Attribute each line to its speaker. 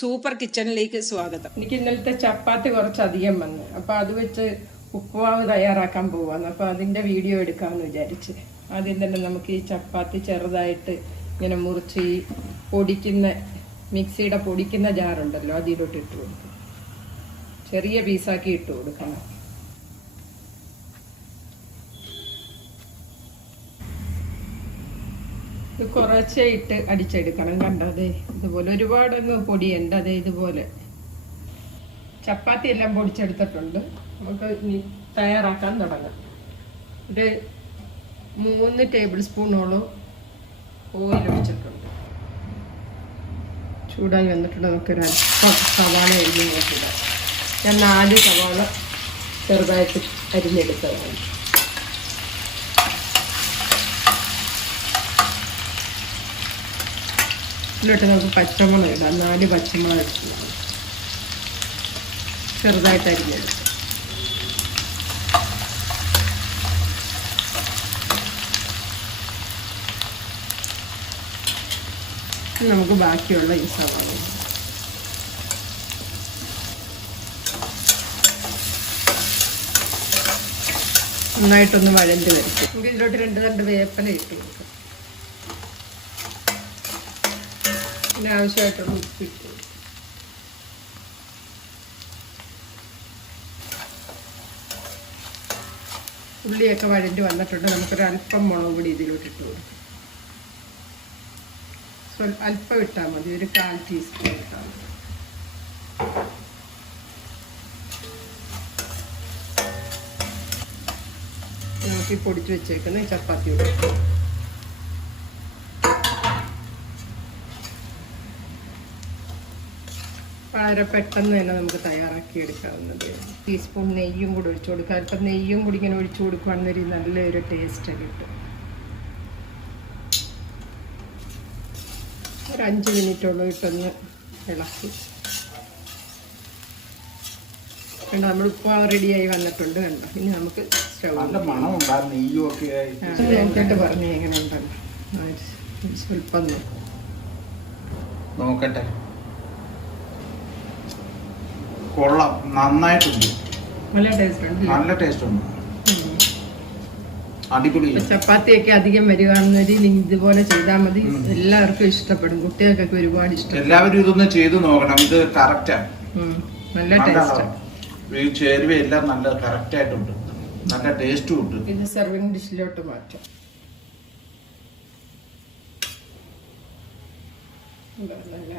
Speaker 1: Super കിച്ചണിലേക്ക് സ്വാഗതം.
Speaker 2: എനിക്ക് ഇന്നലത്തെ ചപ്പാത്തി കുറച്ച് അധികം വന്നു. അപ്പൊ അത് വെച്ച് ഉപ്പുമാവ് തയ്യാറാക്കാൻ പോവാന്ന്. അപ്പൊ അതിന്റെ വീഡിയോ എടുക്കാമെന്ന് വിചാരിച്ച്. ആദ്യം തന്നെ നമുക്ക് ഈ ചപ്പാത്തി ചെറുതായിട്ട് ഇങ്ങനെ മുറിച്ച് ഈ പൊടിക്കുന്ന മിക്സിയുടെ പൊടിക്കുന്ന ജാറുണ്ടല്ലോ അതിലോട്ട് ഇട്ട് കൊടുക്കും. ചെറിയ പീസാക്കി ഇട്ട് കൊടുക്കണം. ഇത് കുറച്ചേ അടിച്ചെടുക്കണം. കണ്ടോ? അതെ ഇതുപോലെ പൊടി പൊടിയുണ്ട്. അതെ ഇതുപോലെ. ചപ്പാത്തി എല്ലാം പൊടിച്ചെടുത്തിട്ടുണ്ട്. നമുക്ക് ഇനി തയ്യാറാക്കാൻ തുടങ്ങാം. ഒരു മൂന്ന് ടേബിൾ സ്പൂണോളം ഓയിൽ ഒഴിച്ചിട്ടുണ്ട്. ചൂടായി വന്നിട്ടുണ്ട് നമുക്കൊരു അല്പം സവാള അരിഞ്ഞ് നോക്കിയിടാം ഞാൻ നാല് സവാള ചെറുതായിട്ട് അരിഞ്ഞെടുത്തതാണ്. ഇതിലോട്ട് നമുക്ക് പച്ചമുളക് ഇടാം നാല് പച്ചമുളക് ഇട്ടിട്ടുണ്ട് ചെറുതായിട്ട് അരിഞ്ഞെടുക്കും ഇനി നമുക്ക് ബാക്കിയുള്ള ഈ സവാള. നന്നായിട്ടൊന്ന് വഴഞ്ഞ് വരയ്ക്കും ഇതിലോട്ട് രണ്ട് രണ്ട് വേപ്പല ഇട്ട് കൊടുക്കാം. പിന്നെ ആവശ്യമായിട്ടുള്ള ഉപ്പ് ഇട്ട്. കൊടുക്കും ഉള്ളിയൊക്കെ വഴഞ്ഞ് വന്നിട്ടുണ്ട്. നമുക്കൊരു അല്പം മുളക് കൂടി ഇതിലോട്ട് ഇട്ട് കൊടുക്കാം. അല്പം ഇട്ടാൽ മതി. ഒരു കാൽ ടീസ്പൂൺ ഇട്ടാൽ മതി. നമുക്ക് പൊടിച്ച് വെച്ചേക്കുന്ന ചപ്പാത്തി കൊടുക്കാം വളരെ പെട്ടെന്ന് തന്നെ നമുക്ക് തയ്യാറാക്കി എടുക്കാവുന്നത് ടീസ്പൂൺ നെയ്യും കൂടി ഒഴിച്ചു കൊടുക്കുക. അല്പം നെയ്യും കൂടി ഇങ്ങനെ ഒഴിച്ചു കൊടുക്കുകയാണെന്നൊരു നല്ലൊരു ടേസ്റ്റ് കിട്ടും. ഒരു അഞ്ച് മിനിറ്റോളം ഇട്ടൊന്ന് ഇളക്കി. കണ്ടോ നമ്മൾ ഉപ്പ് റെഡിയായി വന്നിട്ടുണ്ട് കണ്ടോ? ഇനി നമുക്ക് സ്റ്റൗ
Speaker 3: നല്ല മണമുണ്ടായിരുന്നു നെയ്യും ഒക്കെ ആയിട്ട്.
Speaker 2: നേരത്തെ പറഞ്ഞു എങ്ങനെ ഉണ്ടല്ലോ. സ്വല്പം നോക്കാം.
Speaker 3: നോക്കട്ടെ. കൊള്ളാം. നന്നായിട്ടുണ്ട്.
Speaker 2: നല്ല ടേസ്റ്റ് ഉണ്ട്
Speaker 3: നല്ല ടേസ്റ്റ് ഉണ്ട് അടിപൊളി.
Speaker 2: ചപ്പാത്തിയൊക്കെ അധികം വരികയാണെന്നൊരു ഇതുപോലെ ചെയ്താൽ മതി. എല്ലാവർക്കും ഇഷ്ടപ്പെടും. കുട്ടികൾക്കൊക്കെ ഒരുപാട് ഇഷ്ടം
Speaker 3: എല്ലാവരും ഇതൊന്ന് ചെയ്തു നോക്കണം. ഇത് കറക്റ്റാണ്.
Speaker 2: നല്ല ടേസ്റ്റ്.
Speaker 3: ഈ ചേരുവ എല്ലാം നല്ല കറക്റ്റ് ആയിട്ടുണ്ട് നല്ല ടേസ്റ്റും ഉണ്ട്.
Speaker 2: ഇത് സെർവിങ് ഡിഷിലോട്ട് മാറ്റാം. നല്ല